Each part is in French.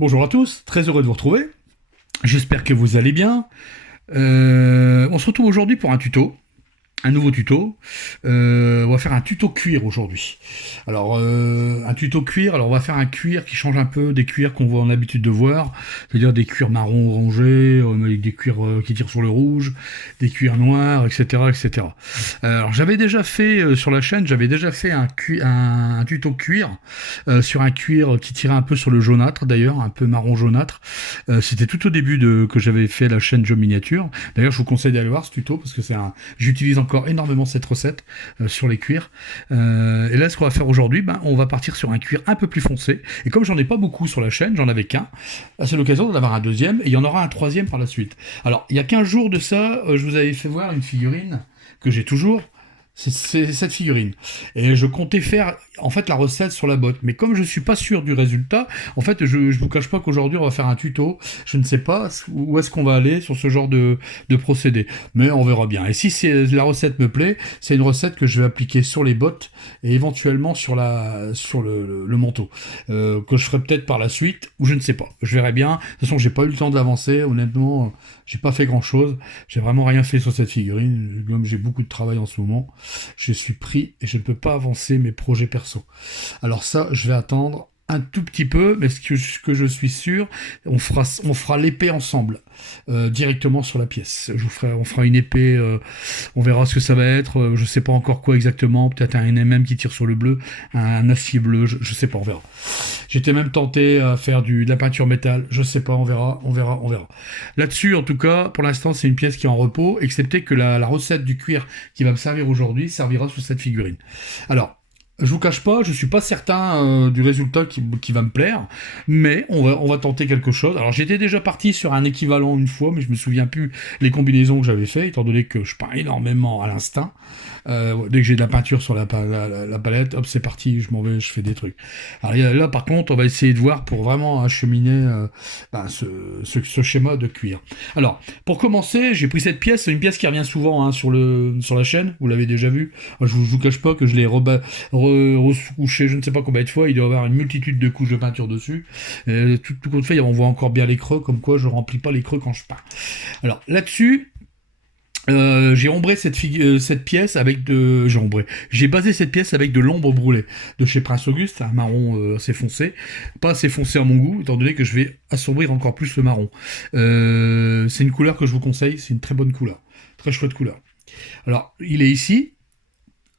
Bonjour à tous, très heureux de vous retrouver. J'espère que vous allez bien. On se retrouve aujourd'hui pour un nouveau tuto. On va faire un tuto cuir aujourd'hui. Alors, un tuto cuir, alors on va faire un cuir qui change un peu des cuirs qu'on voit en habitude de voir, c'est-à-dire des cuirs marron orangés, avec des cuirs qui tirent sur le rouge, des cuirs noirs, etc. etc. Alors j'avais déjà fait sur la chaîne, j'avais déjà fait un tuto cuir sur un cuir qui tirait un peu sur le jaunâtre d'ailleurs, un peu marron jaunâtre. C'était tout au début que j'avais fait la chaîne Job Miniature. D'ailleurs je vous conseille d'aller voir ce tuto parce que j'utilise encore énormément cette recette sur les cuirs. Et là ce qu'on va faire aujourd'hui, on va partir sur un cuir un peu plus foncé. Et comme j'en ai pas beaucoup sur la chaîne, j'en avais qu'un, c'est l'occasion d'en avoir un deuxième et il y en aura un troisième par la suite. Alors il y a 15 jours de ça, je vous avais fait voir une figurine que j'ai toujours. C'est cette figurine. Et je comptais faire en fait la recette sur la botte. Mais comme je suis pas sûr du résultat, en fait je vous cache pas qu'aujourd'hui on va faire un tuto. Je ne sais pas où est-ce qu'on va aller sur ce genre de procédé. Mais on verra bien. Et si la recette me plaît, c'est une recette que je vais appliquer sur les bottes et éventuellement sur le manteau. Que je ferai peut-être par la suite, ou je ne sais pas. Je verrai bien. De toute façon, j'ai pas eu le temps de l'avancer. Honnêtement, j'ai pas fait grand chose. J'ai vraiment rien fait sur cette figurine. Comme j'ai beaucoup de travail en ce moment, je suis pris et je ne peux pas avancer mes projets perso. Alors ça, je vais attendre un tout petit peu, mais ce que je suis sûr, on fera l'épée ensemble, directement sur la pièce. On fera une épée, on verra ce que ça va être, je sais pas encore quoi exactement, peut-être un NMM qui tire sur le bleu, un acier bleu, je sais pas, on verra. J'étais même tenté à faire de la peinture métal, je sais pas, on verra. Là-dessus, en tout cas, pour l'instant, c'est une pièce qui est en repos, excepté que la recette du cuir qui va me servir aujourd'hui servira sur cette figurine. Alors, je vous cache pas, je suis pas certain du résultat qui va me plaire, mais on va tenter quelque chose. Alors j'étais déjà parti sur un équivalent une fois, mais je me souviens plus les combinaisons que j'avais fait, étant donné que je peins énormément à l'instinct. Dès que j'ai de la peinture sur la palette, hop, c'est parti, je m'en vais, je fais des trucs. Alors là, par contre, on va essayer de voir pour vraiment acheminer ce schéma de cuir. Alors, pour commencer, j'ai pris cette pièce, c'est une pièce qui revient souvent sur la chaîne, vous l'avez déjà vu. Je vous cache pas que je l'ai recouché je ne sais pas combien de fois, il doit y avoir une multitude de couches de peinture dessus. Tout compte fait, on voit encore bien les creux, comme quoi je remplis pas les creux quand je peins. Alors là-dessus, j'ai ombré cette pièce avec j'ai basé cette pièce avec de l'ombre brûlée de chez Prince Auguste, un marron assez foncé, pas assez foncé à mon goût, étant donné que je vais assombrir encore plus le marron. C'est une couleur que je vous conseille, c'est une très bonne couleur, très chouette couleur. Alors, il est ici.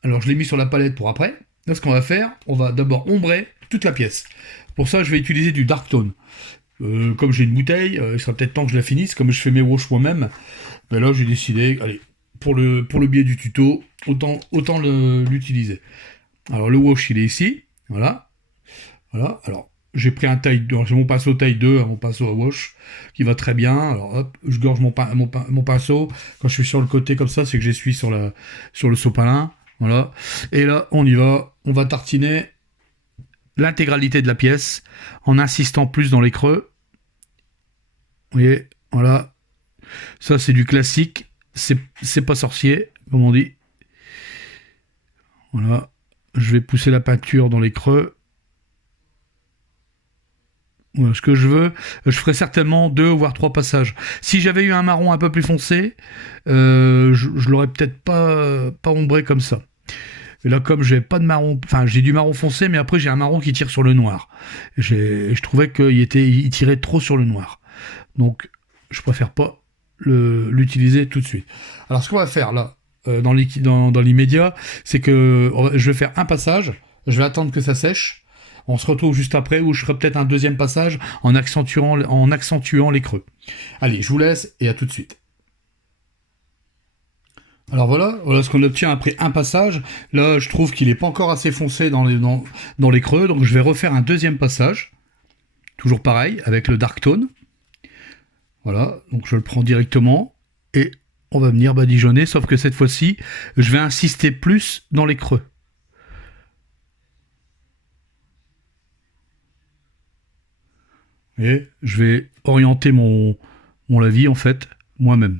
Alors, je l'ai mis sur la palette pour après. Là, ce qu'on va faire, on va d'abord ombrer toute la pièce. Pour ça, je vais utiliser du dark tone. Comme j'ai une bouteille, il sera peut-être temps que je la finisse, comme je fais mes wash moi-même. Ben là, j'ai décidé, allez, pour le biais du tuto, autant l'utiliser. Alors, le wash, il est ici. Voilà. Voilà. Alors, j'ai pris j'ai mon pinceau taille 2, mon pinceau à wash, qui va très bien. Alors, hop, je gorge mon pinceau. Quand je suis sur le côté comme ça, c'est que j'essuie sur le sopalin. Voilà. Et là, on y va. On va tartiner l'intégralité de la pièce en insistant plus dans les creux. Vous voyez, voilà. Ça, c'est du classique. C'est pas sorcier, comme on dit. Voilà. Je vais pousser la peinture dans les creux. Voilà, ce que je veux, je ferai certainement 2 voire 3 passages. Si j'avais eu un marron un peu plus foncé, je l'aurais peut-être pas ombré comme ça. Et là, comme j'ai pas de marron, enfin j'ai du marron foncé, mais après j'ai un marron qui tire sur le noir. Je trouvais il tirait trop sur le noir. Donc je préfère pas l'utiliser tout de suite. Alors ce qu'on va faire là, dans l'immédiat, c'est que je vais faire un passage, je vais attendre que ça sèche. On se retrouve juste après où je ferai peut-être un deuxième passage en accentuant les creux. Allez, je vous laisse et à tout de suite. Alors voilà ce qu'on obtient après un passage. Là, je trouve qu'il n'est pas encore assez foncé dans les creux, donc je vais refaire un deuxième passage. Toujours pareil, avec le dark tone. Voilà, donc je le prends directement et on va venir badigeonner, sauf que cette fois-ci, je vais insister plus dans les creux. Et je vais orienter mon lavis en fait moi-même.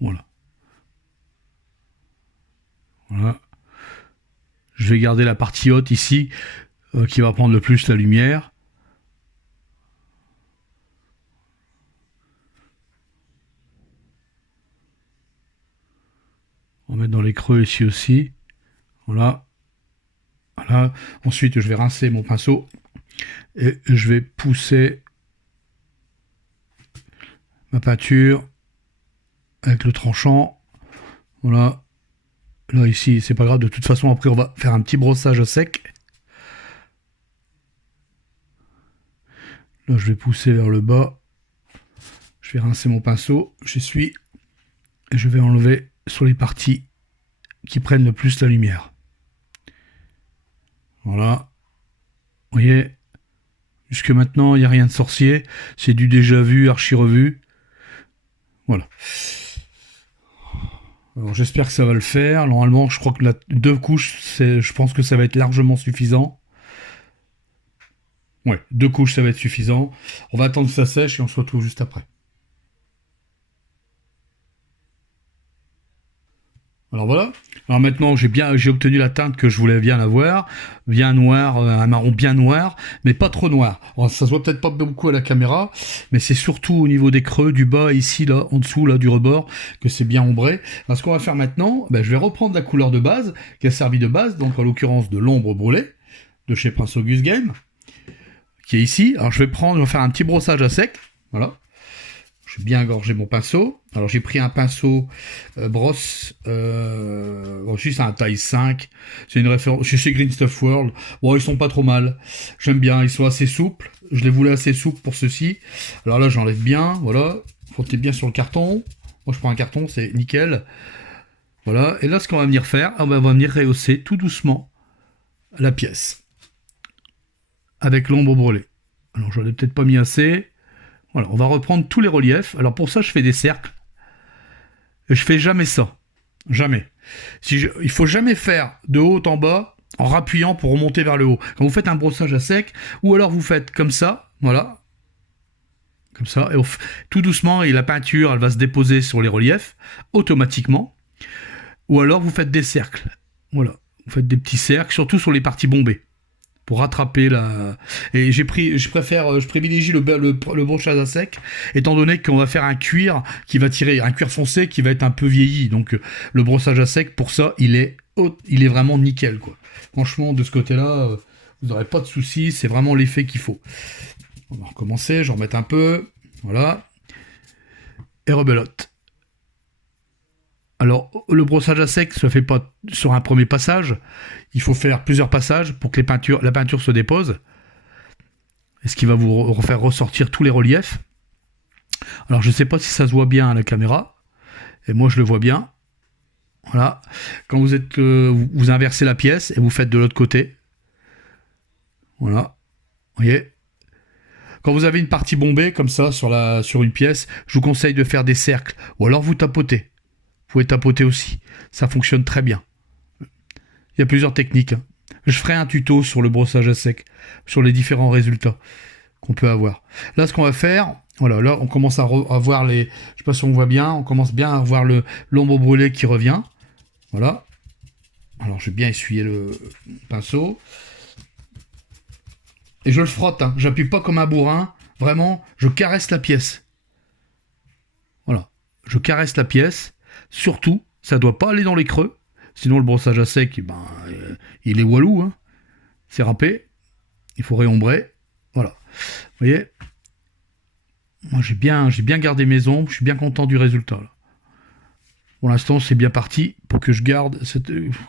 Voilà. Voilà. Je vais garder la partie haute ici qui va prendre le plus la lumière. va mettre dans les creux ici aussi. Voilà. Voilà. Ensuite, je vais rincer mon pinceau et je vais pousser ma peinture avec le tranchant. Voilà. Là, ici, c'est pas grave. De toute façon, après, on va faire un petit brossage au sec. Là, je vais pousser vers le bas. Je vais rincer mon pinceau. J'essuie. Et je vais enlever sur les parties qui prennent le plus la lumière. Voilà. Vous voyez, jusque maintenant, il n'y a rien de sorcier. C'est du déjà vu, archi revu. Voilà. Alors, j'espère que ça va le faire. Normalement, je crois que 2 couches, je pense que ça va être largement suffisant. Ouais, 2 couches, ça va être suffisant. On va attendre que ça sèche et on se retrouve juste après. Alors voilà. Alors maintenant, j'ai obtenu la teinte que je voulais bien avoir, bien noir, un marron bien noir, mais pas trop noir. Alors, ça se voit peut-être pas beaucoup à la caméra, mais c'est surtout au niveau des creux, du bas, ici, là, en dessous, là, du rebord, que c'est bien ombré. Alors ce qu'on va faire maintenant, je vais reprendre la couleur de base, qui a servi de base, donc en l'occurrence de l'ombre brûlée, de chez Prince August Game, qui est ici. Alors je vais faire un petit brossage à sec, voilà. Je vais bien engorger mon pinceau. Alors j'ai pris un pinceau brosse, aussi c'est un taille 5. C'est une référence chez Green Stuff World. Bon, ils sont pas trop mal. J'aime bien, ils sont assez souples. Je les voulais assez souples pour ceci. Alors là, j'enlève bien, voilà. Frottez bien sur le carton. Moi, je prends un carton, c'est nickel. Voilà. Et là, ce qu'on va venir faire, on va venir rehausser tout doucement la pièce avec l'ombre brûlée. Alors, j'en ai peut-être pas mis assez. Voilà, on va reprendre tous les reliefs. Alors pour ça, je fais des cercles. Et je fais jamais ça. Jamais. Il faut jamais faire de haut en bas en rappuyant pour remonter vers le haut. Quand vous faites un brossage à sec, ou alors vous faites comme ça, voilà. Comme ça. Et tout doucement, et la peinture, elle va se déposer sur les reliefs, automatiquement. Ou alors vous faites des cercles. Voilà. Vous faites des petits cercles, surtout sur les parties bombées. Pour rattraper la... Et je privilégie le brossage à sec, étant donné qu'on va faire un cuir qui va tirer, un cuir foncé qui va être un peu vieilli. Donc le brossage à sec, pour ça, il est vraiment nickel, quoi. Franchement, de ce côté-là, vous n'aurez pas de soucis, c'est vraiment l'effet qu'il faut. On va recommencer, je vais remettre un peu, voilà. Et rebelote. Alors, le brossage à sec ne se fait pas sur un premier passage. Il faut faire plusieurs passages pour que la peinture se dépose. Et ce qui va vous faire ressortir tous les reliefs. Alors, je ne sais pas si ça se voit bien à la caméra. Et moi, je le vois bien. Voilà. Quand vous inversez la pièce et vous faites de l'autre côté. Voilà. Vous voyez ? Quand vous avez une partie bombée comme ça sur une pièce, je vous conseille de faire des cercles. Ou alors vous tapotez. Vous pouvez tapoter aussi. Ça fonctionne très bien. Il y a plusieurs techniques. Je ferai un tuto sur le brossage à sec, sur les différents résultats qu'on peut avoir. Là, ce qu'on va faire, voilà, là, on commence à voir les... Je ne sais pas si on voit bien, on commence bien à voir l'ombre brûlée qui revient. Voilà. Alors, je vais bien essuyer le pinceau. Et je le frotte, hein. J'appuie pas comme un bourrin. Vraiment, je caresse la pièce. Voilà. Je caresse la pièce. Surtout, ça ne doit pas aller dans les creux. Sinon, le brossage à sec, il est walou. Hein. C'est râpé. Il faut réombrer. Voilà. Vous voyez ? Moi, j'ai bien gardé mes ombres. Je suis bien content du résultat. Là. Pour l'instant, c'est bien parti pour que je garde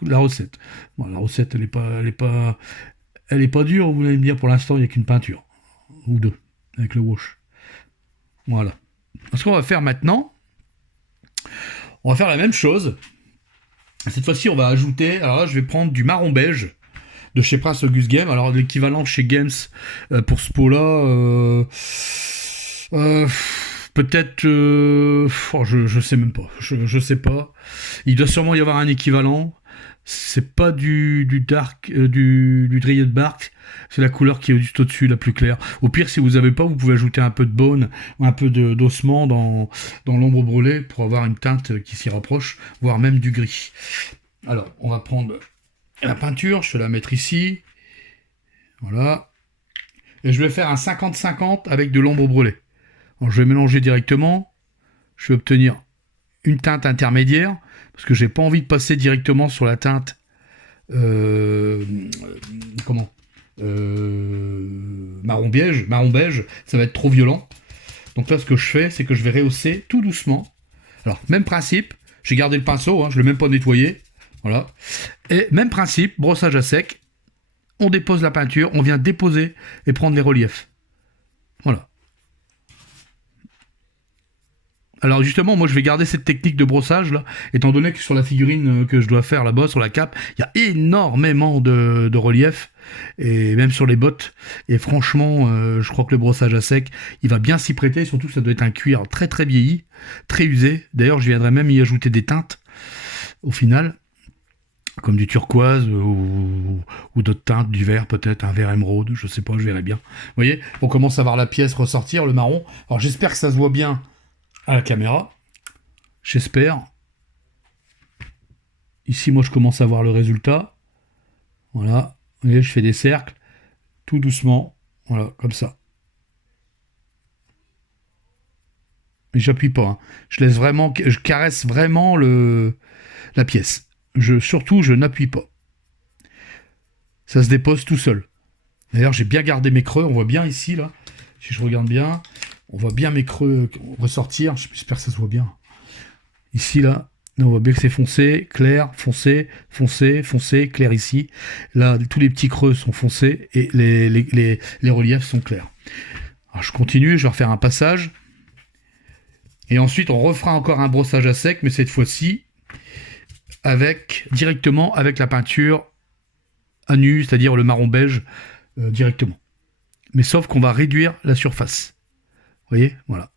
la recette. Bon, la recette, elle est pas dure. Vous allez me dire, pour l'instant, il n'y a qu'une peinture. Ou 2. Avec le wash. Voilà. Ce qu'on va faire maintenant... On va faire la même chose. Cette fois-ci, on va ajouter... Alors là, je vais prendre du marron beige de chez Prince August Game. Alors, l'équivalent chez Games pour ce pot-là... peut-être... je sais même pas. Je sais pas. Il doit sûrement y avoir un équivalent. C'est pas du dark... du Dryad Bark. C'est la couleur qui est juste au-dessus, la plus claire. Au pire, si vous n'avez pas, vous pouvez ajouter un peu de bone, un peu d'ossement dans l'ombre brûlée pour avoir une teinte qui s'y rapproche, voire même du gris. Alors, on va prendre la peinture, je vais la mettre ici. Voilà. Et je vais faire un 50-50 avec de l'ombre brûlée. Alors, je vais mélanger directement. Je vais obtenir une teinte intermédiaire. parce que j'ai pas envie de passer directement sur la teinte. euh, Comment marron beige, ça va être trop violent. Donc là, ce que je fais, c'est que je vais rehausser tout doucement. Alors, même principe, j'ai gardé le pinceau, hein, je ne l'ai même pas nettoyé. Voilà. Et même principe, brossage à sec, on dépose la peinture, on vient déposer et prendre les reliefs. Voilà. Alors justement, moi je vais garder cette technique de brossage là, étant donné que sur la figurine que je dois faire là-bas, sur la cape, il y a énormément de relief, et même sur les bottes. Et franchement, je crois que le brossage à sec, il va bien s'y prêter, surtout que ça doit être un cuir très très vieilli, très usé. D'ailleurs, je viendrai même y ajouter des teintes au final, comme du turquoise ou d'autres teintes, du vert peut-être, un vert émeraude, je sais pas, je verrai bien. Vous voyez, on commence à voir la pièce ressortir, le marron. Alors j'espère que ça se voit bien à la caméra, j'espère. Ici, moi, je commence à voir le résultat. Voilà, vous voyez, je fais des cercles, tout doucement, voilà, comme ça. Mais j'appuie pas, hein. Je laisse vraiment, je caresse vraiment la pièce. Surtout, je n'appuie pas. Ça se dépose tout seul. D'ailleurs, j'ai bien gardé mes creux, on voit bien ici, là, si je regarde bien, on voit bien mes creux ressortir, j'espère que ça se voit bien. Ici, là, on voit bien que c'est foncé, clair, foncé, foncé, foncé, clair ici. Là, tous les petits creux sont foncés et les reliefs sont clairs. Alors, je continue, je vais refaire un passage. Et ensuite, on refera encore un brossage à sec, mais cette fois-ci, directement avec la peinture à nu, c'est-à-dire le marron beige, directement. Mais sauf qu'on va réduire la surface. Vous voyez, voilà.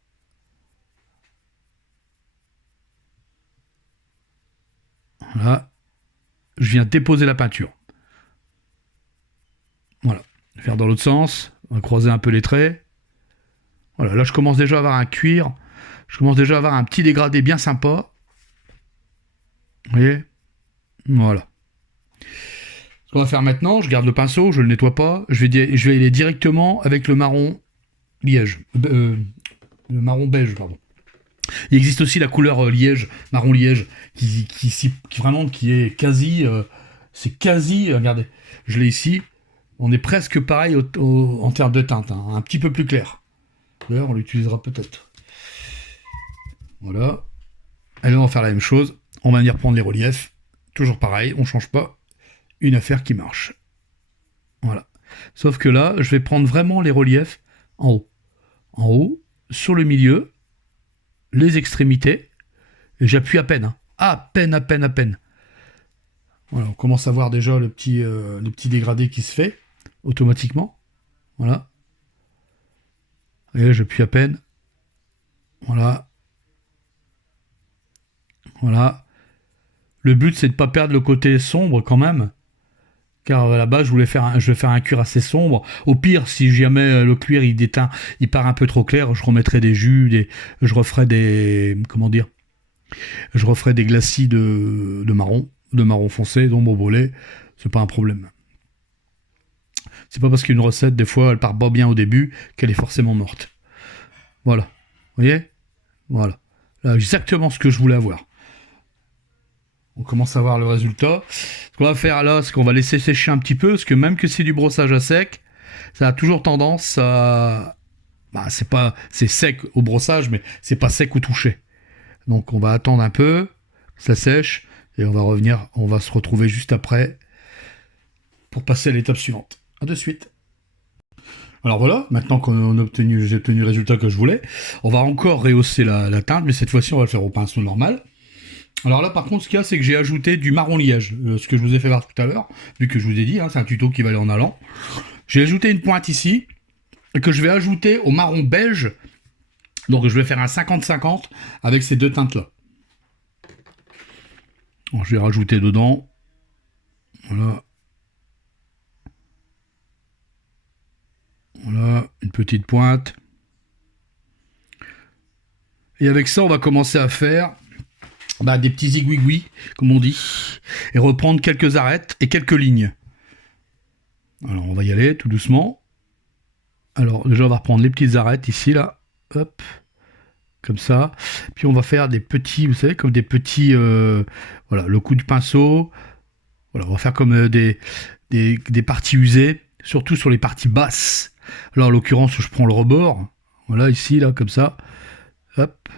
Voilà. Je viens déposer la peinture. Voilà. Faire dans l'autre sens. On va croiser un peu les traits. Voilà. Là, je commence déjà à avoir un cuir. Je commence déjà à avoir un petit dégradé bien sympa. Vous voyez? Voilà. Ce qu'on va faire maintenant, je garde le pinceau, je ne le nettoie pas. Je vais aller directement avec le marron liège. Le marron beige, pardon. Il existe aussi la couleur liège, marron liège, qui vraiment qui est quasi, c'est quasi, regardez, je l'ai ici, on est presque pareil en termes de teinte, hein, un petit peu plus clair. D'ailleurs, on l'utilisera peut-être. Voilà. Allez, on va faire la même chose. On va venir prendre les reliefs, toujours pareil, on change pas. Une affaire qui marche. Voilà. Sauf que là, je vais prendre vraiment les reliefs en haut. En haut, sur le milieu, les extrémités, et j'appuie à peine, hein. À peine, à peine, à peine. Voilà, on commence à voir déjà le petit dégradé qui se fait automatiquement. Voilà. Et là, j'appuie à peine. Voilà. Voilà. Le but, c'est de ne pas perdre le côté sombre quand même. Car à la base, je vais faire un cuir assez sombre. Au pire, si jamais le cuir il part un peu trop clair, je remettrai des jus, je referai je referai des glacis de marron foncé, d'ombre au lait. C'est pas un problème. C'est pas parce qu'une recette, des fois, elle part pas bien au début, qu'elle est forcément morte. Voilà. Vous voyez? Voilà. Là, exactement ce que je voulais avoir. On commence à voir le résultat. Ce qu'on va faire là, c'est qu'on va laisser sécher un petit peu, parce que même que c'est du brossage à sec, ça a toujours tendance à... c'est sec au brossage, mais c'est pas sec au toucher. Donc on va attendre un peu, ça sèche, et on va se retrouver juste après pour passer à l'étape suivante. A de suite. Alors voilà, maintenant j'ai obtenu le résultat que je voulais, on va encore rehausser la teinte, mais cette fois-ci on va le faire au pinceau normal. Alors là, par contre, ce qu'il y a, c'est que j'ai ajouté du marron liège, ce que je vous ai fait voir tout à l'heure, vu que je vous ai dit, hein, c'est un tuto qui va aller en allant. J'ai ajouté une pointe ici, et que je vais ajouter au marron beige, donc je vais faire un 50-50 avec ces deux teintes-là. Alors, je vais rajouter dedans, voilà. Voilà, une petite pointe. Et avec ça, on va commencer à faire... des petits zigouigouis, comme on dit, et reprendre quelques arêtes et quelques lignes. Alors, on va y aller tout doucement. Alors, déjà, on va reprendre les petites arêtes ici, là. Hop. comme ça. Puis on va faire des petits, vous savez, comme des petits, voilà, le coup de pinceau. Voilà, on va faire comme des parties usées, surtout sur les parties basses. Là, en l'occurrence, je prends le rebord. Voilà, ici, là, comme ça. Hop.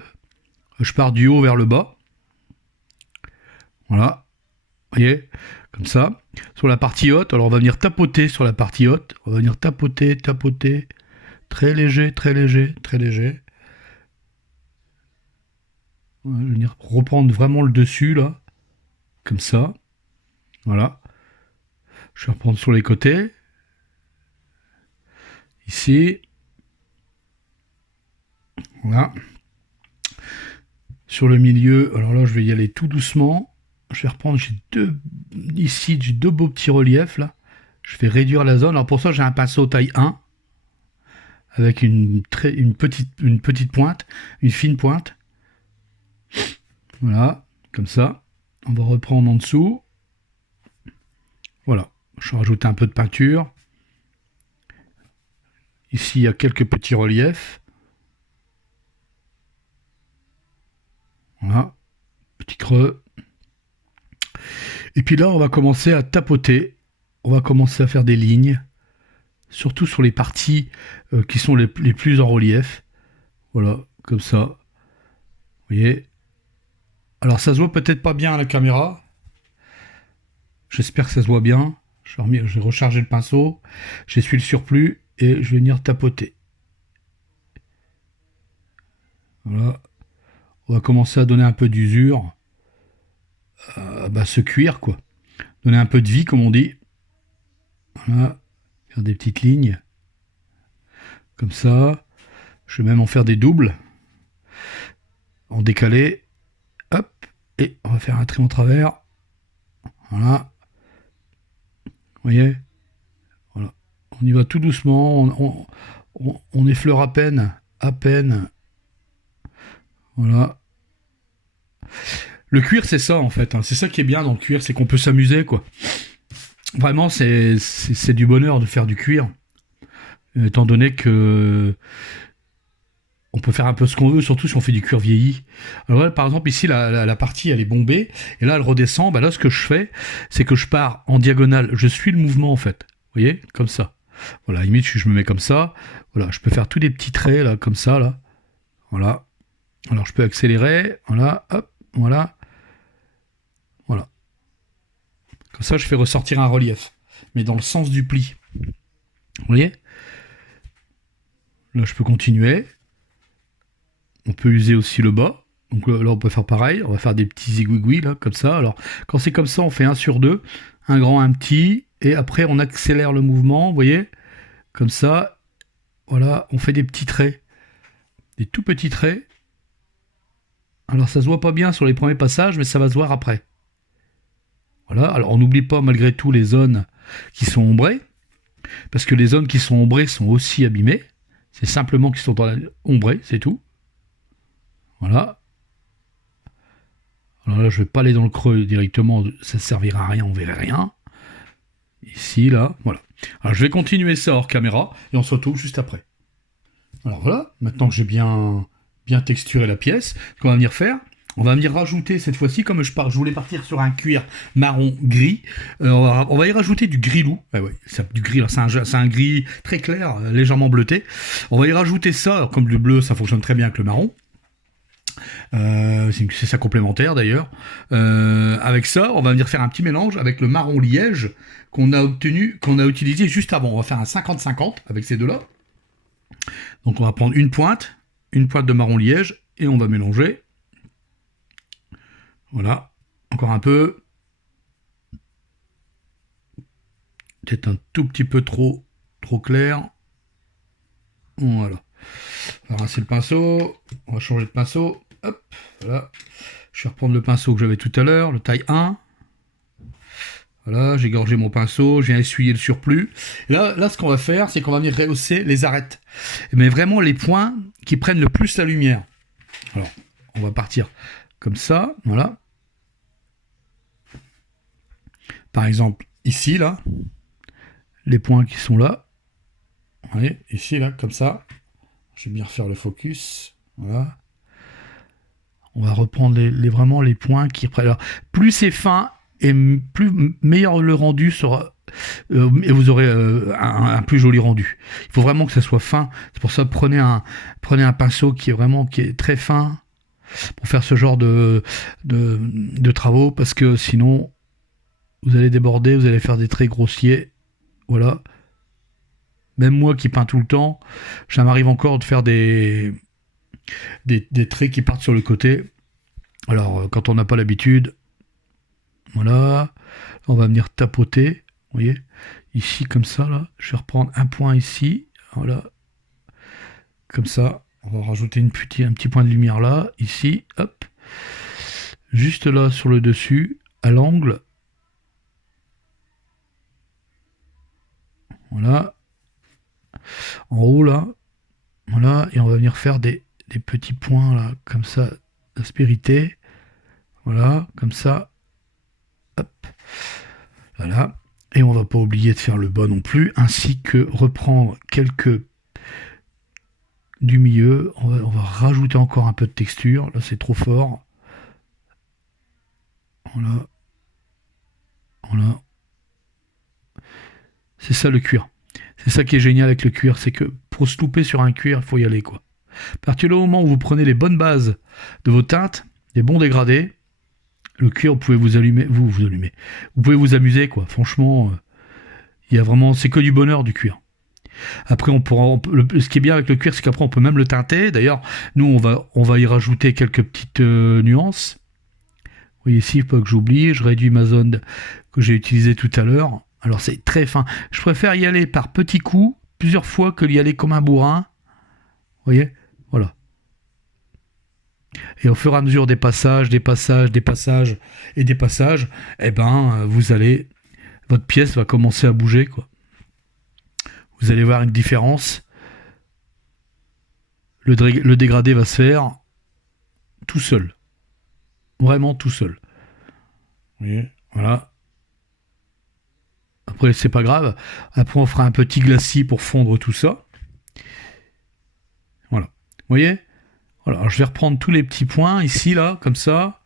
Je pars du haut vers le bas. Voilà. Vous voyez, comme ça. Sur la partie haute, alors on va venir tapoter sur la partie haute. On va venir tapoter, tapoter. Très léger, très léger, très léger. Je vais venir reprendre vraiment le dessus, là. Comme ça. Voilà. Je vais reprendre sur les côtés. Ici. Voilà. Sur le milieu, alors là, je vais y aller tout doucement. Je vais reprendre, ici, j'ai deux beaux petits reliefs, là. Je vais réduire la zone. Alors pour ça, j'ai un pinceau taille 1 avec une petite pointe, une fine pointe. Voilà, comme ça. On va reprendre en dessous. Voilà, je vais rajouter un peu de peinture. Ici, il y a quelques petits reliefs. Voilà, petit creux. Et puis là, on va commencer à tapoter. On va commencer à faire des lignes, surtout sur les parties qui sont les plus en relief. Voilà, comme ça. Vous voyez. Alors, ça se voit peut-être pas bien à la caméra. J'espère que ça se voit bien. Je vais recharger le pinceau. J'essuie le surplus et je vais venir tapoter. Voilà. On va commencer à donner un peu d'usure. Ce cuir, quoi. Donner un peu de vie, comme on dit. Voilà. Faire des petites lignes. Comme ça. Je vais même en faire des doubles. En décalé. Hop. Et on va faire un trait en travers. Voilà. Vous voyez? Voilà. On y va tout doucement. On effleure à peine. À peine. Voilà. Le cuir, c'est ça, en fait. Hein. C'est ça qui est bien dans le cuir, c'est qu'on peut s'amuser, quoi. Vraiment, c'est du bonheur de faire du cuir. Étant donné que on peut faire un peu ce qu'on veut, surtout si on fait du cuir vieilli. Alors là, par exemple, ici, la partie, elle est bombée, et là, elle redescend. Bah là, ce que je fais, c'est que je pars en diagonale. Je suis le mouvement, en fait. Vous voyez? Comme ça. Voilà, limite, je me mets comme ça. Voilà, je peux faire tous des petits traits, là, comme ça, là. Voilà. Alors, je peux accélérer. Voilà, hop, voilà. Voilà. Comme ça, je fais ressortir un relief. Mais dans le sens du pli. Vous voyez? Là, je peux continuer. On peut user aussi le bas. Donc là, on peut faire pareil. On va faire des petits zigouigouis, là, comme ça. Alors, quand c'est comme ça, on fait 1 sur 2. Un grand, un petit. Et après, on accélère le mouvement, vous voyez? Comme ça. Voilà, on fait des petits traits. Des tout petits traits. Alors, ça se voit pas bien sur les premiers passages, mais ça va se voir après. Voilà, alors on n'oublie pas malgré tout les zones qui sont ombrées, parce que les zones qui sont ombrées sont aussi abîmées. C'est simplement qu'ils sont ombrées, c'est tout. Voilà. Alors là, je ne vais pas aller dans le creux directement, ça ne servira à rien, on ne verra rien. Ici, là, voilà. Alors je vais continuer ça hors caméra, et on se retrouve juste après. Alors voilà, maintenant que j'ai bien texturé la pièce, ce qu'on va venir faire, on va venir rajouter cette fois-ci, comme je voulais partir sur un cuir marron gris, on va y rajouter du gris loup. Ah ouais, du gris, c'est un gris très clair, légèrement bleuté. On va y rajouter ça, alors comme le bleu ça fonctionne très bien avec le marron. C'est ça complémentaire d'ailleurs. Avec ça, on va venir faire un petit mélange avec le marron liège qu'on a utilisé juste avant. On va faire un 50-50 avec ces deux-là. Donc on va prendre une pointe de marron liège et on va mélanger. Voilà, encore un peu. Peut-être un tout petit peu trop clair. Voilà. On va rincer le pinceau. On va changer de pinceau. Hop, voilà. Je vais reprendre le pinceau que j'avais tout à l'heure, le taille 1. Voilà, j'ai gorgé mon pinceau, j'ai essuyé le surplus. Et là, ce qu'on va faire, c'est qu'on va venir rehausser les arêtes. Mais vraiment les points qui prennent le plus la lumière. Alors, on va partir comme ça, voilà. Par exemple, ici, là, les points qui sont là. Vous voyez, ici, là, comme ça. Je vais bien refaire le focus. Voilà. On va reprendre vraiment les points qui... Alors, plus c'est fin, et plus meilleur le rendu sera... et vous aurez un plus joli rendu. Il faut vraiment que ça soit fin. C'est pour ça, prenez un pinceau qui est très fin pour faire ce genre de travaux, parce que sinon, vous allez déborder, vous allez faire des traits grossiers. Voilà. Même moi qui peins tout le temps, ça m'arrive encore de faire des traits qui partent sur le côté. Alors, quand on n'a pas l'habitude, voilà, on va venir tapoter, vous voyez, ici, comme ça, là, je vais reprendre un point ici, voilà, comme ça, on va rajouter un petit point de lumière là, ici, hop, juste là, sur le dessus, à l'angle, voilà, en haut, là, voilà, et on va venir faire des petits points, là, comme ça, d'aspérité, voilà, comme ça, hop, voilà, et on va pas oublier de faire le bas non plus, ainsi que reprendre quelques du milieu, on va rajouter encore un peu de texture, là c'est trop fort, voilà, voilà, c'est ça le cuir, c'est ça qui est génial avec le cuir, c'est que pour se louper sur un cuir, il faut y aller, quoi. À partir du moment où vous prenez les bonnes bases de vos teintes, les bons dégradés, le cuir, vous pouvez vous allumer, vous pouvez vous amuser, quoi. Franchement, il y a vraiment, c'est que du bonheur du cuir. Après, ce qui est bien avec le cuir, c'est qu'après on peut même le teinter. D'ailleurs, nous on va y rajouter quelques petites nuances. Vous voyez ici, pas que j'oublie, je réduis ma zone que j'ai utilisée tout à l'heure. Alors c'est très fin. Je préfère y aller par petits coups, plusieurs fois, que d'y aller comme un bourrin. Vous voyez, voilà. Et au fur et à mesure des passages, eh ben, votre pièce va commencer à bouger, quoi. Vous allez voir une différence. Le dégradé va se faire tout seul. Vraiment tout seul. Vous voyez, voilà. Après, c'est pas grave. Après, on fera un petit glacis pour fondre tout ça. Voilà. Vous voyez ? Voilà, alors je vais reprendre tous les petits points ici, là, comme ça,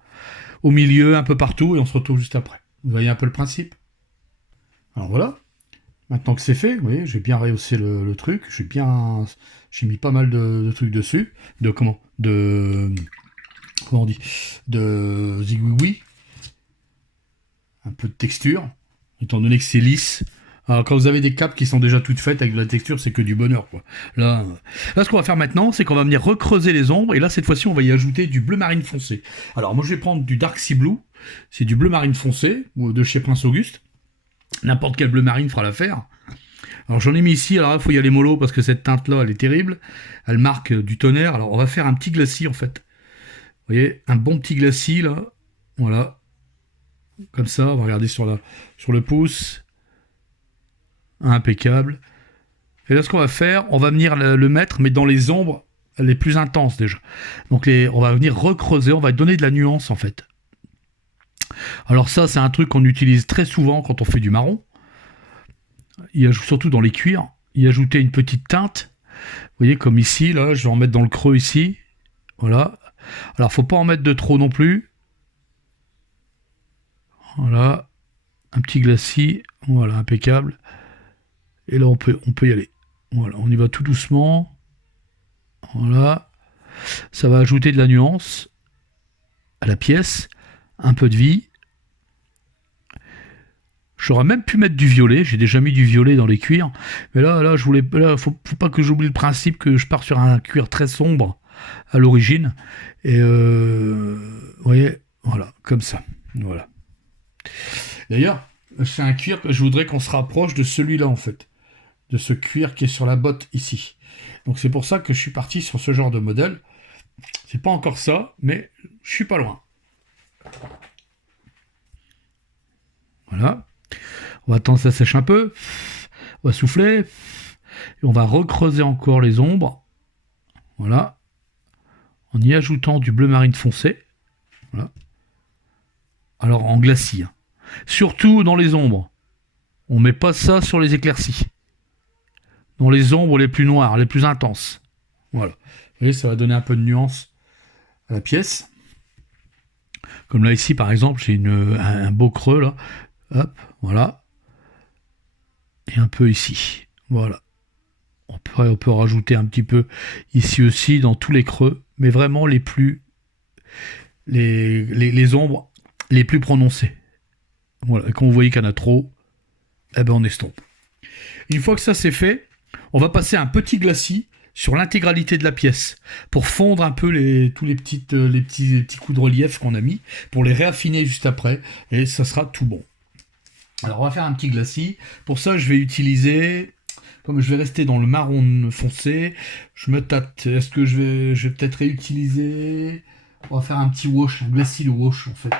au milieu, un peu partout, et on se retrouve juste après. Vous voyez un peu le principe ? Alors voilà. Maintenant que c'est fait, vous voyez, j'ai bien rehaussé le truc, j'ai mis pas mal de trucs dessus, comment on dit, de zigouigoui, un peu de texture, étant donné que c'est lisse. Alors quand vous avez des capes qui sont déjà toutes faites avec de la texture, c'est que du bonheur, quoi. Là, ce qu'on va faire maintenant, c'est qu'on va venir recreuser les ombres, et là cette fois-ci on va y ajouter du bleu marine foncé. Alors moi je vais prendre du Dark Sea Blue, c'est du bleu marine foncé, de chez Prince Auguste. N'importe quel bleu marine fera l'affaire. Alors j'en ai mis ici, alors il faut y aller mollo parce que cette teinte-là, elle est terrible. Elle marque du tonnerre. Alors on va faire un petit glacis en fait. Vous voyez, un bon petit glacis là. Voilà. Comme ça, on va regarder sur le pouce. Impeccable. Et là ce qu'on va faire, on va venir le mettre, mais dans les ombres les plus intenses déjà. Donc on va venir recreuser, on va donner de la nuance en fait. Alors ça, c'est un truc qu'on utilise très souvent quand on fait du marron. Surtout dans les cuirs, y ajouter une petite teinte. Vous voyez, comme ici, là, je vais en mettre dans le creux ici. Voilà. Alors, faut pas en mettre de trop non plus. Voilà. Un petit glacis. Voilà, impeccable. Et là, on peut y aller. Voilà, on y va tout doucement. Voilà. Ça va ajouter de la nuance à la pièce. Un peu de vie. J'aurais même pu mettre du violet, j'ai déjà mis du violet dans les cuirs, mais là faut pas que j'oublie le principe que je pars sur un cuir très sombre à l'origine, et vous voyez, voilà, comme ça, voilà. D'ailleurs, c'est un cuir que je voudrais qu'on se rapproche de celui-là en fait, de ce cuir qui est sur la botte ici. Donc c'est pour ça que je suis parti sur ce genre de modèle. C'est pas encore ça, mais je suis pas loin. Voilà. On va attendre que ça sèche un peu. On va souffler. Et on va recreuser encore les ombres. Voilà. En y ajoutant du bleu marine foncé. Voilà. Alors en glacis. Hein. Surtout dans les ombres. On met pas ça sur les éclaircies. Dans les ombres les plus noires, les plus intenses. Voilà. Vous voyez, ça va donner un peu de nuance à la pièce. Comme là ici par exemple, j'ai un beau creux là. Hop, voilà. Et un peu ici. Voilà. On peut rajouter un petit peu ici aussi dans tous les creux, mais vraiment les ombres les plus prononcées. Voilà. Et quand vous voyez qu'il y en a trop, eh ben on estompe. Une fois que ça c'est fait, on va passer un petit glacis sur l'intégralité de la pièce pour fondre un peu tous les petits coups de relief qu'on a mis, pour les réaffiner juste après, et ça sera tout bon. Alors on va faire un petit glacis. Pour ça, je vais utiliser, comme je vais rester dans le marron foncé, je me tâte. Est-ce que je vais peut-être réutiliser? On va faire un petit wash, un glacis de wash en fait.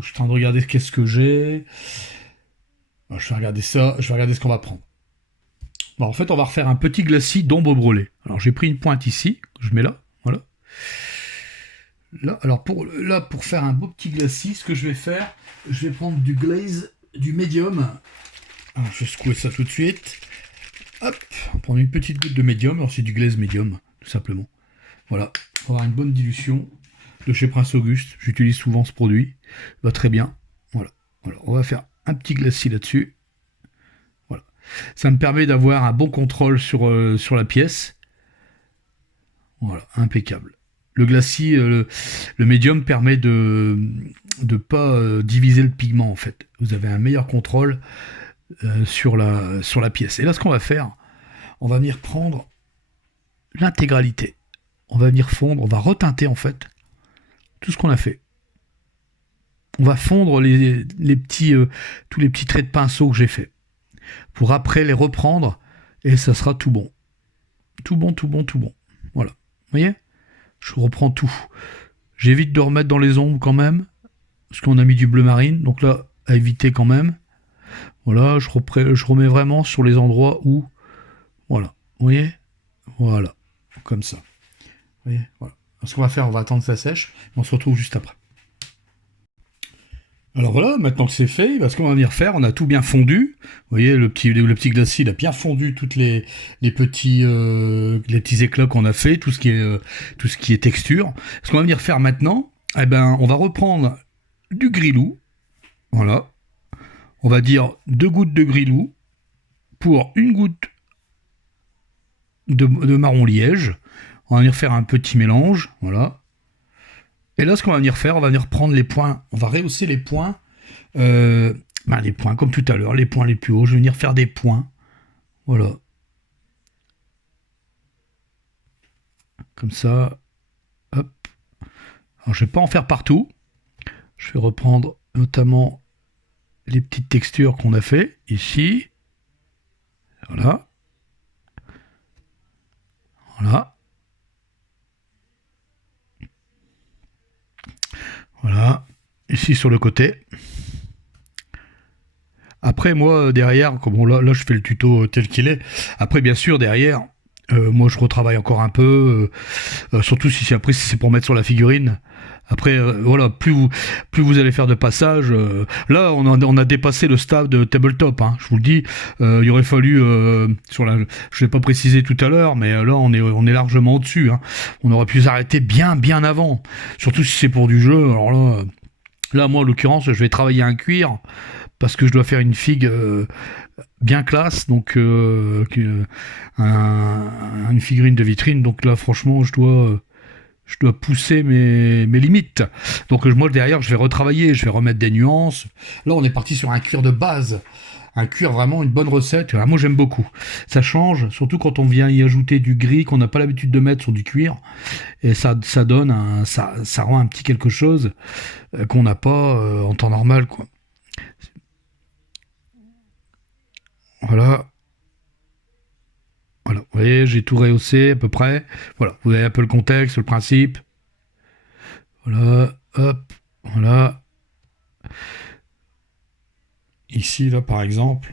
Je suis en train de regarder qu'est-ce que j'ai. Alors, je vais regarder ça, je vais regarder ce qu'on va prendre. Bon, en fait, on va refaire un petit glacis d'ombre brûlée. Alors j'ai pris une pointe ici, que je mets là, voilà. Là, alors pour faire un beau petit glacis, ce que je vais faire, je vais prendre du glaze, du médium. Alors je vais secouer ça tout de suite. Hop, on va prendre une petite goutte de médium. Alors c'est du glaze médium, tout simplement. Voilà, on va avoir une bonne dilution de chez Prince Auguste. J'utilise souvent ce produit, il va très bien. Voilà, on va faire un petit glacis là-dessus. Voilà, ça me permet d'avoir un bon contrôle sur la pièce. Voilà, impeccable. Le glacis, le médium permet de ne pas diviser le pigment en fait. Vous avez un meilleur contrôle sur la pièce. Et là, ce qu'on va faire, on va venir prendre l'intégralité. On va venir fondre, on va reteinter en fait tout ce qu'on a fait. On va fondre tous les petits traits de pinceau que j'ai fait, pour après les reprendre, et ça sera tout bon. Tout bon, tout bon, tout bon. Voilà. Vous voyez ? Je reprends tout. J'évite de remettre dans les ombres quand même, parce qu'on a mis du bleu marine, donc là, à éviter quand même. Voilà, je remets vraiment sur les endroits où... Voilà, vous voyez ? Voilà, comme ça. Vous voyez ? Voilà. Alors, ce qu'on va faire, on va attendre que ça sèche, et on se retrouve juste après. Alors voilà, maintenant que c'est fait, ce qu'on va venir faire, on a tout bien fondu. Vous voyez, le petit glacis, il a bien fondu toutes les petits éclats qu'on a fait, tout ce qui est texture. Ce qu'on va venir faire maintenant, on va reprendre du gris-loup. Voilà. On va dire 2 gouttes de gris-loup pour 1 goutte de marron liège. On va venir faire un petit mélange, voilà. Et là, ce qu'on va venir faire, on va venir prendre les points, on va rehausser les points, les points comme tout à l'heure, les points les plus hauts. Je vais venir faire des points, voilà, comme ça, hop. Alors, je vais pas en faire partout. Je vais reprendre notamment les petites textures qu'on a fait ici, voilà, voilà. Voilà, ici sur le côté. Après, moi, derrière, comme là, je fais le tuto tel qu'il est. Après, bien sûr, derrière, moi, je retravaille encore un peu, surtout si c'est pour mettre sur la figurine. Après, voilà, plus vous allez faire de passages. Là, on a dépassé le stade de tabletop. Hein, je vous le dis, il aurait fallu je l'ai pas précisé tout à l'heure, mais là, on est largement au-dessus. Hein. On aurait pu s'arrêter bien avant. Surtout si c'est pour du jeu. Alors là, moi, en l'occurrence, je vais travailler un cuir parce que je dois faire une figue bien classe, donc une figurine de vitrine. Donc là, franchement, je dois pousser mes limites. Donc moi, derrière, je vais retravailler, je vais remettre des nuances. Là, on est parti sur un cuir de base. Un cuir, vraiment une bonne recette. Moi, j'aime beaucoup. Ça change, surtout quand on vient y ajouter du gris qu'on n'a pas l'habitude de mettre sur du cuir. Et ça donne ça rend un petit quelque chose qu'on n'a pas en temps normal, quoi. Voilà. Voilà, vous voyez, j'ai tout rehaussé à peu près. Voilà, vous avez un peu le contexte, le principe. Voilà, hop, voilà. Ici, là, par exemple.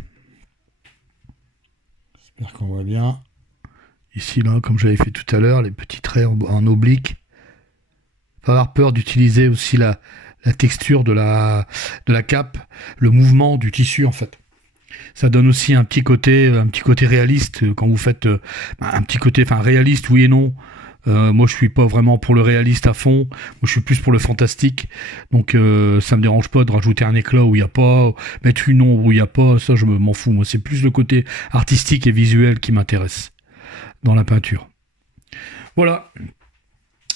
J'espère qu'on voit bien. Ici, là, comme j'avais fait tout à l'heure, les petits traits en oblique. Pas avoir peur d'utiliser aussi la texture de la cape, le mouvement du tissu, en fait. Ça donne aussi un petit côté réaliste quand vous faites un petit côté, réaliste, oui et non. Moi, je suis pas vraiment pour le réaliste à fond. Moi, je suis plus pour le fantastique. Donc, ça me dérange pas de rajouter un éclat où il y a pas, mettre une ombre où il y a pas. Ça, je m'en fous. Moi, c'est plus le côté artistique et visuel qui m'intéresse dans la peinture. Voilà.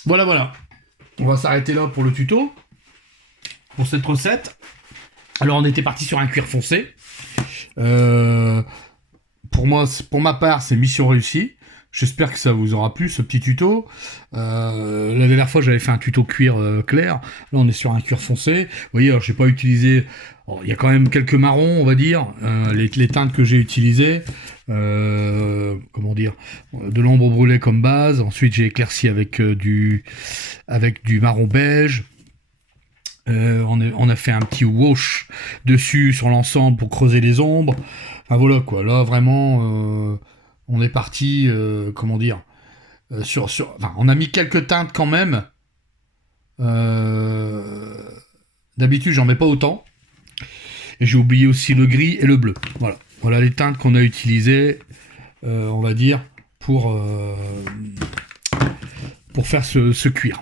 Voilà. On va s'arrêter là pour le tuto, pour cette recette. Alors, on était parti sur un cuir foncé. Pour ma part, c'est mission réussie. J'espère que ça vous aura plu, ce petit tuto. La dernière fois, j'avais fait un tuto cuir clair. Là, on est sur un cuir foncé. Vous voyez, alors, j'ai pas utilisé... Il y a quand même quelques marrons, on va dire. Les teintes que j'ai utilisées. Comment dire, de l'ombre brûlée comme base. Ensuite, j'ai éclairci avec du marron beige. On a fait un petit wash dessus sur l'ensemble pour creuser les ombres. Enfin voilà quoi. Là vraiment, on est parti. Comment dire, enfin, on a mis quelques teintes quand même. D'habitude, j'en mets pas autant. Et j'ai oublié aussi le gris et le bleu. Voilà les teintes qu'on a utilisées, on va dire, pour faire ce cuir.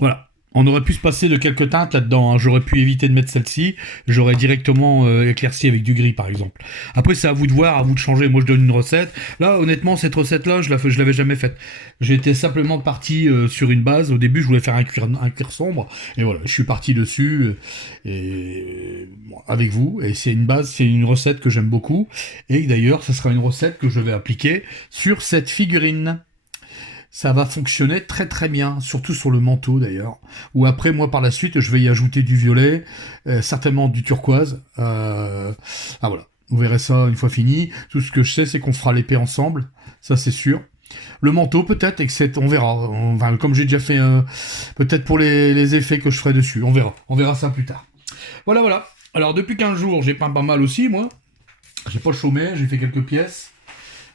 Voilà. On aurait pu se passer de quelques teintes là-dedans. Hein. J'aurais pu éviter de mettre celle-ci. J'aurais directement éclairci avec du gris, par exemple. Après, c'est à vous de voir, à vous de changer. Moi, je donne une recette. Là, honnêtement, cette recette-là, je l'avais jamais faite. J'étais simplement parti sur une base. Au début, je voulais faire un cuir sombre. Et voilà, je suis parti dessus avec vous. Et c'est une recette que j'aime beaucoup. Et d'ailleurs, ce sera une recette que je vais appliquer sur cette figurine. Ça va fonctionner très très bien, surtout sur le manteau d'ailleurs. Ou après, moi par la suite, je vais y ajouter du violet, certainement du turquoise. Voilà, vous verrez ça une fois fini. Tout ce que je sais, c'est qu'on fera l'épée ensemble, ça c'est sûr. Le manteau peut-être, on verra. Enfin, comme j'ai déjà fait, peut-être pour les effets que je ferai dessus, on verra ça plus tard. Voilà. Alors depuis 15 jours, j'ai peint pas mal aussi, moi. J'ai pas chômé, j'ai fait quelques pièces.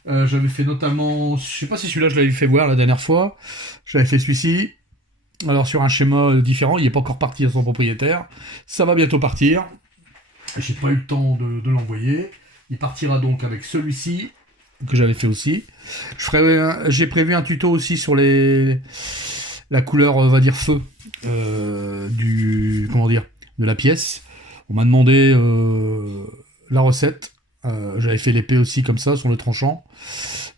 J'avais fait notamment, je sais pas si celui-là je l'avais fait voir la dernière fois, j'avais fait celui-ci, alors sur un schéma différent, il n'est pas encore parti à son propriétaire, ça va bientôt partir, j'ai pas eu le temps de l'envoyer, il partira donc avec celui-ci, que j'avais fait aussi, j'ai prévu un tuto aussi sur la couleur, on va dire feu, de la pièce, on m'a demandé la recette. J'avais fait l'épée aussi comme ça sur le tranchant.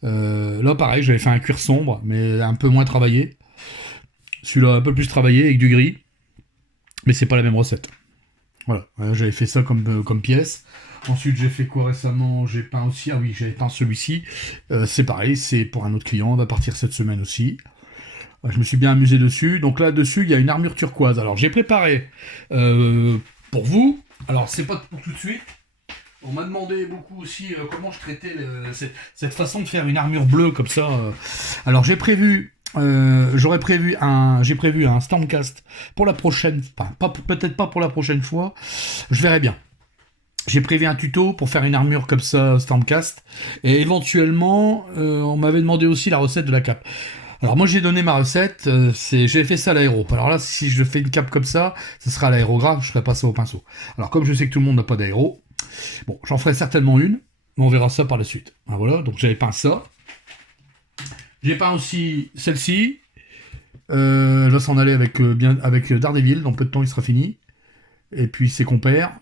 Là pareil, j'avais fait un cuir sombre mais un peu moins travaillé. Celui-là un peu plus travaillé avec du gris, mais c'est pas la même recette. Voilà, j'avais fait ça comme pièce. Ensuite j'ai fait quoi récemment? J'ai peint aussi, j'avais peint celui-ci. C'est pareil, c'est pour un autre client, on va partir cette semaine aussi. Je me suis bien amusé dessus. Donc là dessus il y a une armure turquoise. Alors j'ai préparé pour vous. Alors c'est pas pour tout de suite. On m'a demandé beaucoup aussi comment je traitais cette façon de faire une armure bleue comme ça. Alors j'ai prévu un Stormcast pour la prochaine, peut-être pas pour la prochaine fois, je verrai bien. J'ai prévu un tuto pour faire une armure comme ça Stormcast et éventuellement on m'avait demandé aussi la recette de la cape. Alors moi j'ai donné ma recette, j'ai fait ça à l'aéro. Alors là si je fais une cape comme ça, ce sera à l'aérographe, je ferai pas ça au pinceau. Alors comme je sais que tout le monde n'a pas d'aéro, bon, j'en ferai certainement une, mais on verra ça par la suite. Ah, voilà, donc j'avais peint ça. J'ai peint aussi celle-ci. Elle va s'en aller avec Daredevil, dans peu de temps il sera fini. Et puis ses compères.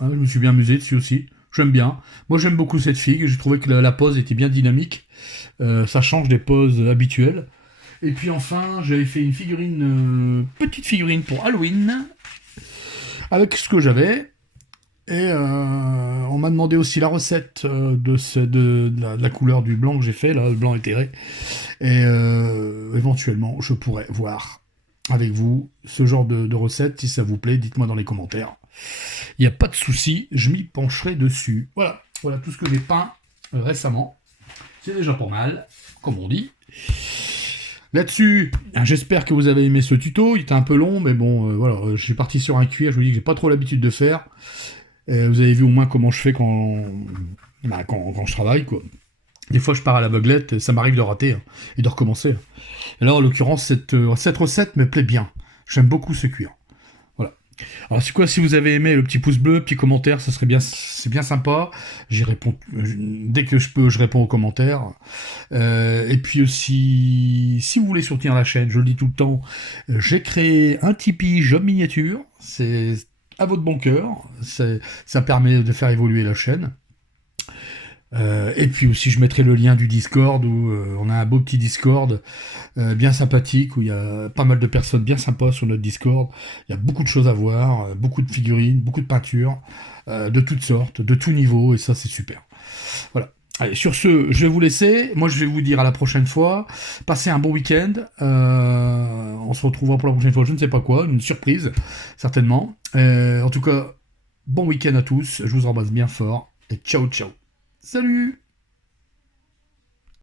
Je me suis bien amusé dessus aussi. J'aime bien. Moi j'aime beaucoup cette figue, j'ai trouvé que la pose était bien dynamique. Ça change des poses habituelles. Et puis enfin, j'avais fait une petite figurine pour Halloween. Avec ce que j'avais. Et on m'a demandé aussi la recette de la couleur du blanc que j'ai fait, là, le blanc éthéré. Et éventuellement, je pourrais voir avec vous ce genre de recette. Si ça vous plaît, dites-moi dans les commentaires. Il n'y a pas de souci, je m'y pencherai dessus. Voilà tout ce que j'ai peint récemment. C'est déjà pas mal, comme on dit. Là-dessus, j'espère que vous avez aimé ce tuto. Il était un peu long, mais bon, voilà, je suis parti sur un cuir. Je vous dis que j'ai pas trop l'habitude de faire. Vous avez vu au moins comment je fais quand je travaille, quoi. Des fois, je pars à l'aveuglette, ça m'arrive de rater et de recommencer. Et là, en l'occurrence, cette recette me plaît bien. J'aime beaucoup ce cuir. Voilà. Alors c'est quoi, si vous avez aimé, le petit pouce bleu, petit commentaire, ça serait bien, c'est bien sympa. J'y réponds dès que je peux, je réponds aux commentaires. Et puis aussi, si vous voulez soutenir la chaîne, je le dis tout le temps, j'ai créé un Tipeee Job Miniature. C'est à votre bon cœur. Ça permet de faire évoluer la chaîne. Et puis aussi, je mettrai le lien du Discord où on a un beau petit Discord bien sympathique où il y a pas mal de personnes bien sympas sur notre Discord. Il y a beaucoup de choses à voir, beaucoup de figurines, beaucoup de peintures, de toutes sortes, de tout niveau, et ça c'est super. Voilà. Allez, sur ce, je vais vous laisser. Moi, je vais vous dire à la prochaine fois. Passez un bon week-end. On se retrouvera pour la prochaine fois. Je ne sais pas quoi, une surprise, certainement. En tout cas, bon week-end à tous. Je vous embrasse bien fort. Et ciao, ciao. Salut!